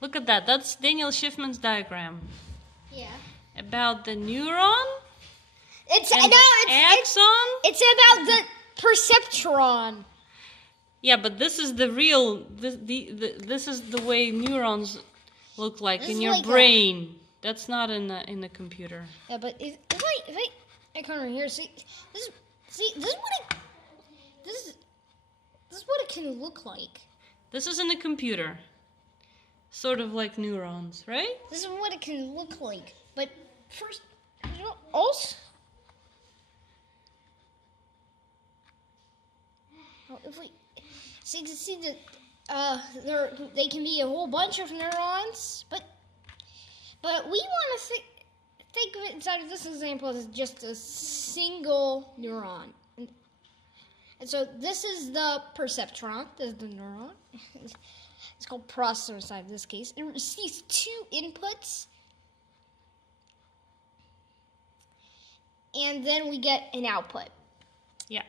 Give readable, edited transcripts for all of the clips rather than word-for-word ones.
Look at that. That's Daniel Schiffman's diagram. Yeah. About the neuron. It's and the axon. It's about the perceptron. Yeah, but this is the real. This is the way neurons look like in your like brain. That's not in the computer. Yeah, but if I come over here, see this is what it can look like. This is in the computer. Sort of like neurons, right? This is what it can look like. But first, also, if we see that they can be a whole bunch of neurons, but we want to think of it inside of this example as just a single neuron. And so this is the perceptron, this is the neuron. It's called processor inside of this case. It receives two inputs. And then we get an output. Yeah.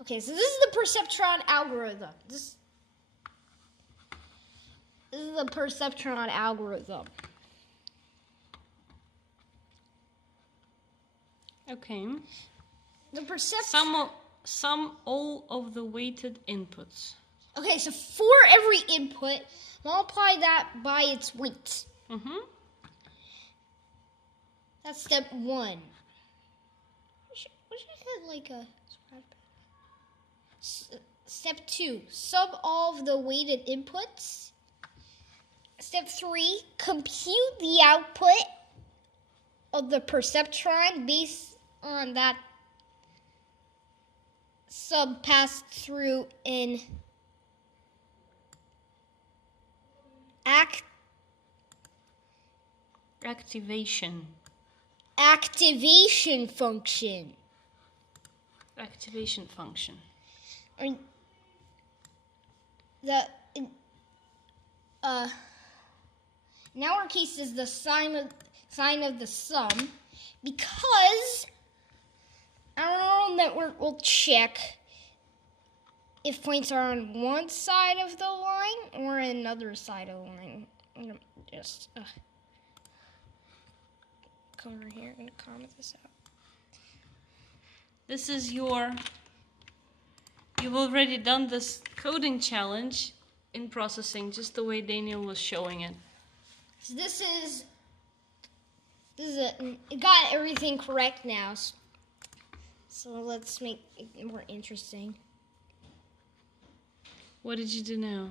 Okay, so this is the perceptron algorithm. This is the perceptron algorithm. Okay. The perceptron. Sum all of the weighted inputs. Okay, so for every input, multiply that by its weight. Mm-hmm. That's step one. We should have like a step two. Sum all of the weighted inputs. Step three, compute the output of the perceptron based on that sub passed through an Activation function. Activation function. In our case is the sign of the sum, because our neural network will check if points are on one side of the line or another side of the line. I'm going to just come over here and comment this out. This is you've already done this coding challenge in processing, just the way Daniel was showing it. So this is it got everything correct now. So let's make it more interesting. What did you do now?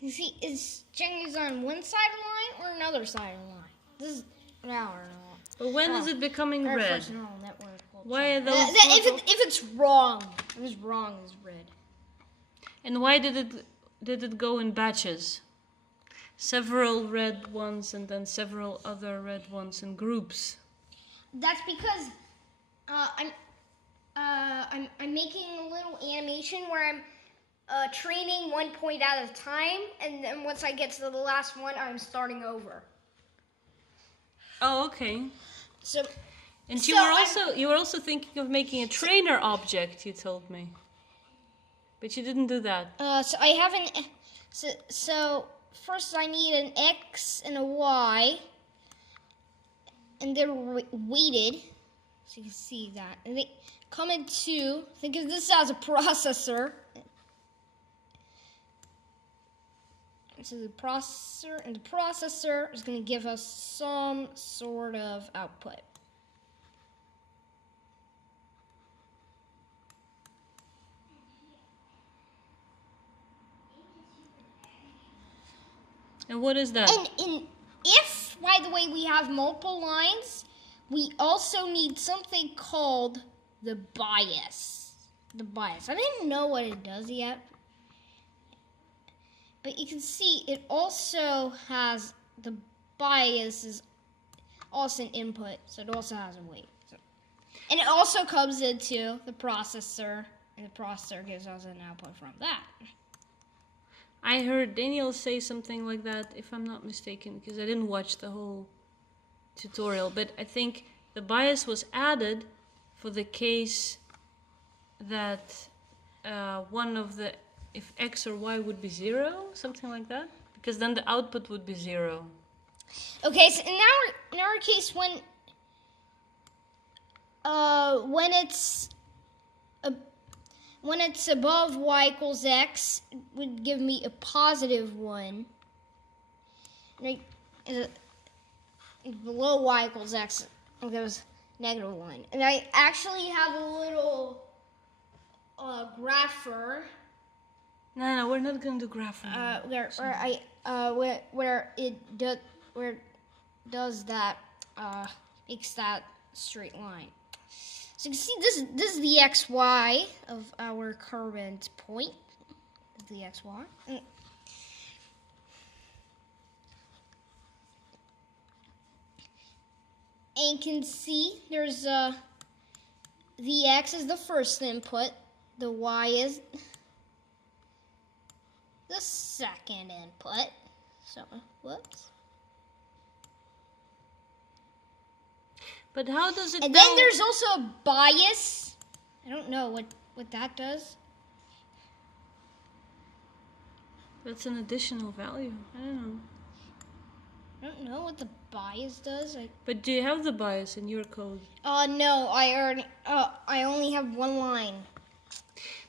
You see, is Jenny's on one side of the line or another side of the line? This is now or not. But when is it becoming red? Why are those? If it's wrong, if it's wrong, it's red. And why did it go in batches? Several red ones and then several other red ones in groups. That's because I'm making a little animation where I'm training one point at a time, and then once I get to the last one, I'm starting over. Oh, okay. So, and you were also thinking of making a trainer object. You told me, but you didn't do that. So I haven't. So first I need an X and a Y, and they're weighted, so you can see that. And they come into. Think of this as a processor. So the processor is going to give us some sort of output. And what is that? And if, by the way, we have multiple lines, we also need something called the bias. The bias. I didn't know what it does yet. But you can see it also has, the bias is also an input, so it also has a weight. So, and it also comes into the processor, and the processor gives us an output from that. I heard Daniel say something like that, if I'm not mistaken, because I didn't watch the whole tutorial. But I think the bias was added for the case that one of the, if X or Y would be 0, something like that, because then the output would be 0. Okay, so in our case, when it's above y equals x, it would give me a positive 1. And below y equals x, it goes negative 1. And I actually have a little grapher. No, we're not going to graph. Where it does that, makes that straight line. So you can see this is the xy of our current point. The xy. And you can see there's the x is the first input, the y is the second input. So, whoops. But how does it And know? then there's also a bias. I don't know what that does. That's an additional value. I don't know. I don't know what the bias does. But do you have the bias in your code? No, I only have one line.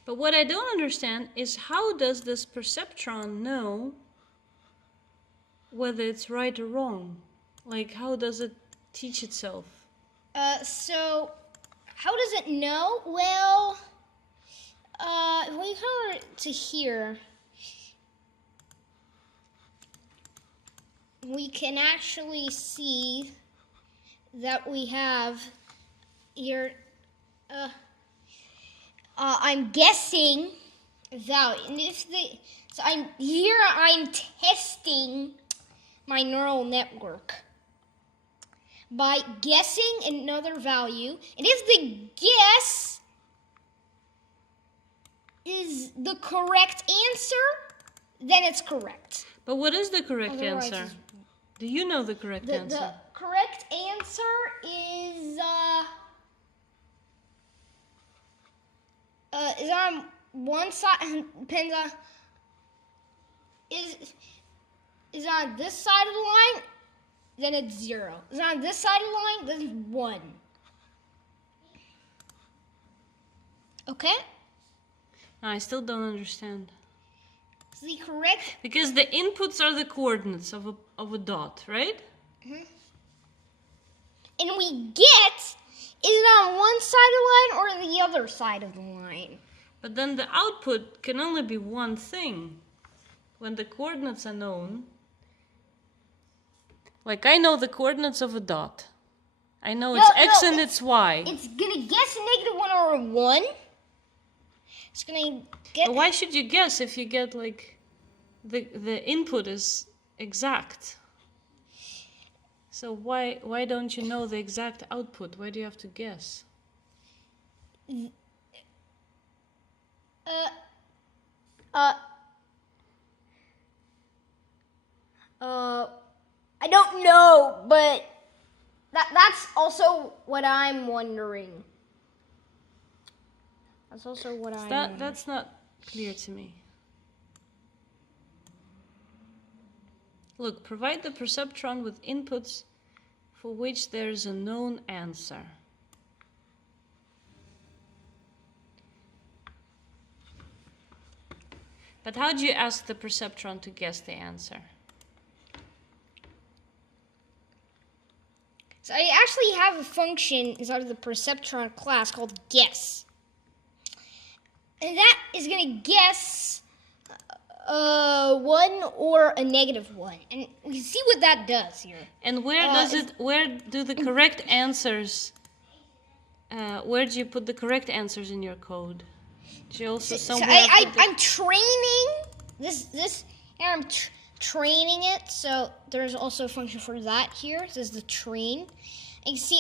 But what I don't understand is, how does this perceptron know whether it's right or wrong? Like, how does it teach itself? So how does it know? Well, when you come to here, we can actually see that we have here, I'm guessing value. And I'm testing my neural network by guessing another value. And if the guess is the correct answer, then it's correct. But what is the correct Otherwise answer? Do you know the correct answer? The correct answer is on one side, depends on, is on this side of the line, then it's 0. Is on this side of the line, then it's 1. Okay? I still don't understand. Is the correct? Because the inputs are the coordinates of a dot, right? Mm-hmm. And we get, is it on one side of the line or the other side of the line? But then the output can only be one thing. When the coordinates are known, like I know the coordinates of a dot. I know it's x and it's y. It's gonna guess a -1 or a 1. It's gonna get. But why should you guess if you get like the input is exact? So why don't you know the exact output? Why do you have to guess? I don't know, but that's also what I'm wondering. That's also what I'm wondering. That's not clear to me. Look, provide the perceptron with inputs for which there is a known answer. But how do you ask the perceptron to guess the answer? So I actually have a function inside of the perceptron class called guess. And that is going to guess 1 or a -1. And we can see what that does here. And where do the correct answers, where do you put the correct answers in your code? Do you also somewhere I'm training this here. I'm training it, so there's also a function for that here. This is the train. And you see,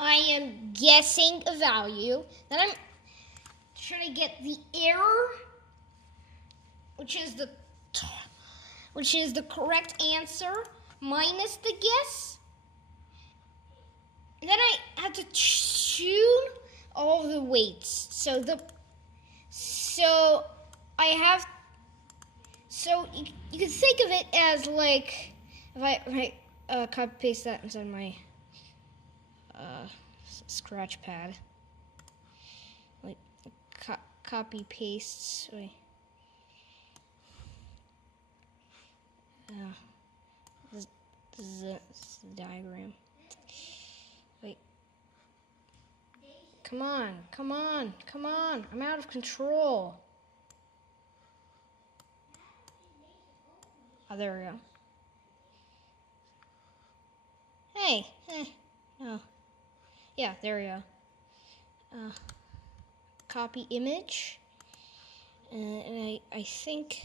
I am guessing a value. Then I'm trying to get the error which is the correct answer minus the guess. And then I have to tune all the weights. So you can think of it as like if I copy paste that inside my scratch pad, like copy paste. Wait. This is the diagram. Wait. Come on. I'm out of control. Oh, there we go. Hey. Oh. Yeah, there we go. Copy image. And I think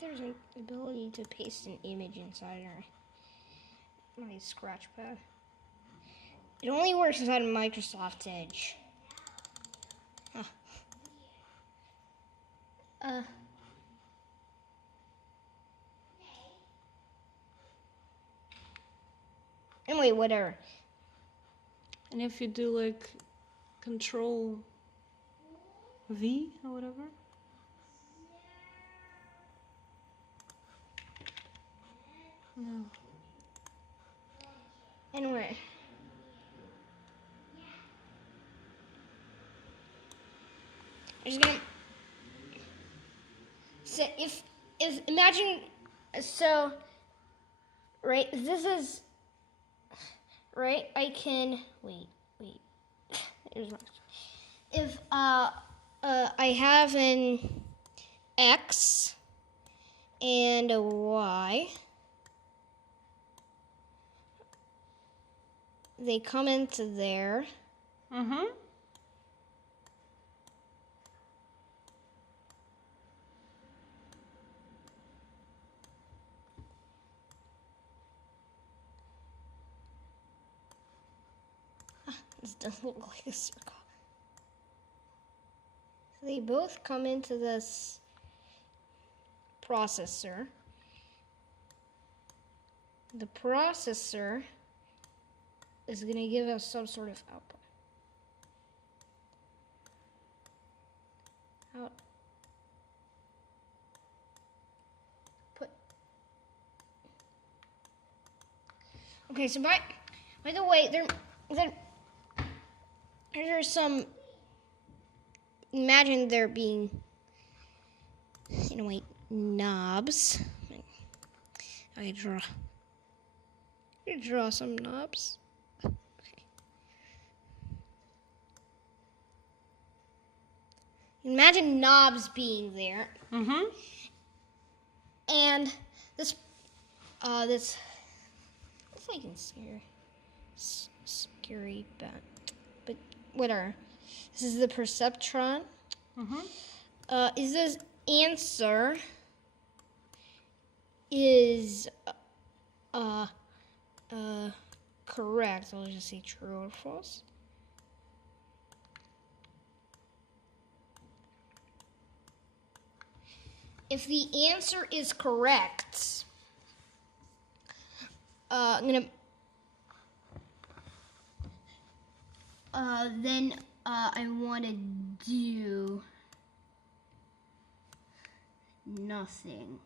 there's an ability to paste an image inside my scratch pad. It only works inside of Microsoft Edge. Huh. Anyway, whatever. And if you do like Control V or whatever. No. Anyway. I'm just gonna. So if imagine, so right, this is right. I can wait. If I have an X and a Y, they come into there. Mm-hmm. This doesn't look like a circle. So they both come into this processor. The processor is going to give us some sort of output. Okay, so by the way, there's some. Imagine there being, knobs. I draw some knobs. Okay. Imagine knobs being there. Mm-hmm. And this looks like it's scary, but whatever. This is the perceptron. Mm-hmm. Is this answer is correct? I'll just say true or false. If the answer is correct, I'm gonna then I want to do nothing.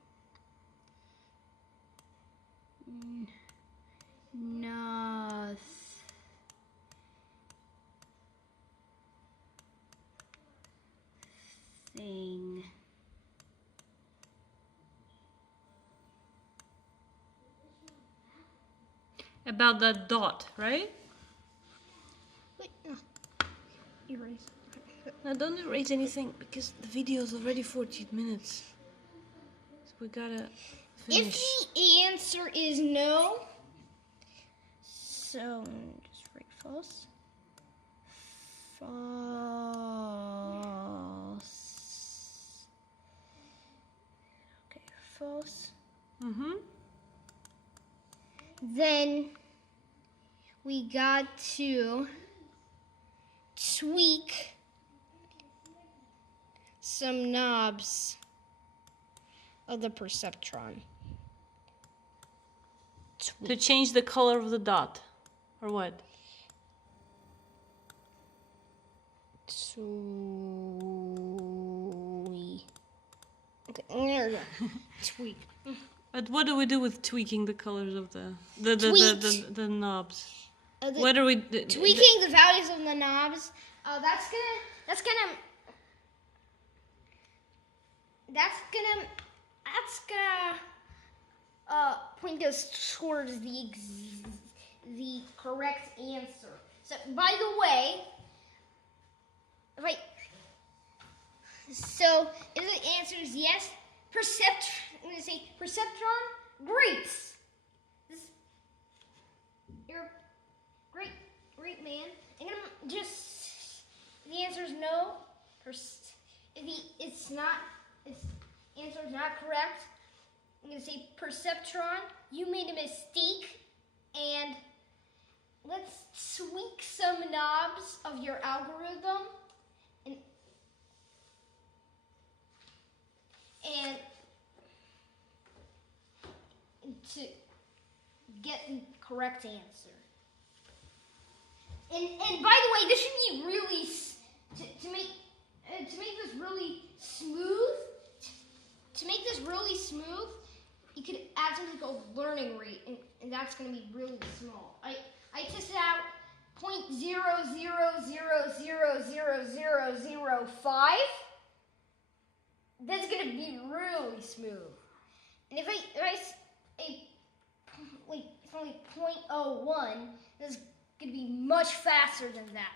Nothing. About that dot, right? Wait, no. Erase. Now don't erase anything because the video is already 14 minutes. So we gotta finish. If the answer is no, so just write false. False. Okay, false. Mm-hmm. Then we got to tweak some knobs of the perceptron. To change the color of the dot, or what? Okay, there we go. Tweak. But what do we do with tweaking the colors of the knobs? What are we tweaking the values of the knobs? That's gonna point us towards the correct answer. So, by the way, right. So, if the answer is yes, I'm gonna say perceptron. Great. You're great man. I'm gonna just. The answer is no. It's not. Its answer is not correct. I'm gonna say perceptron. You made a mistake, and let's tweak some knobs of your algorithm, and to get the correct answer. And by the way, this should be really to make this really smooth. To make this really smooth, you could add something called learning rate, and that's going to be really small. I tested out 0.0000005. That's going to be really smooth. And if I say it's only 0.01, that's going to be much faster than that.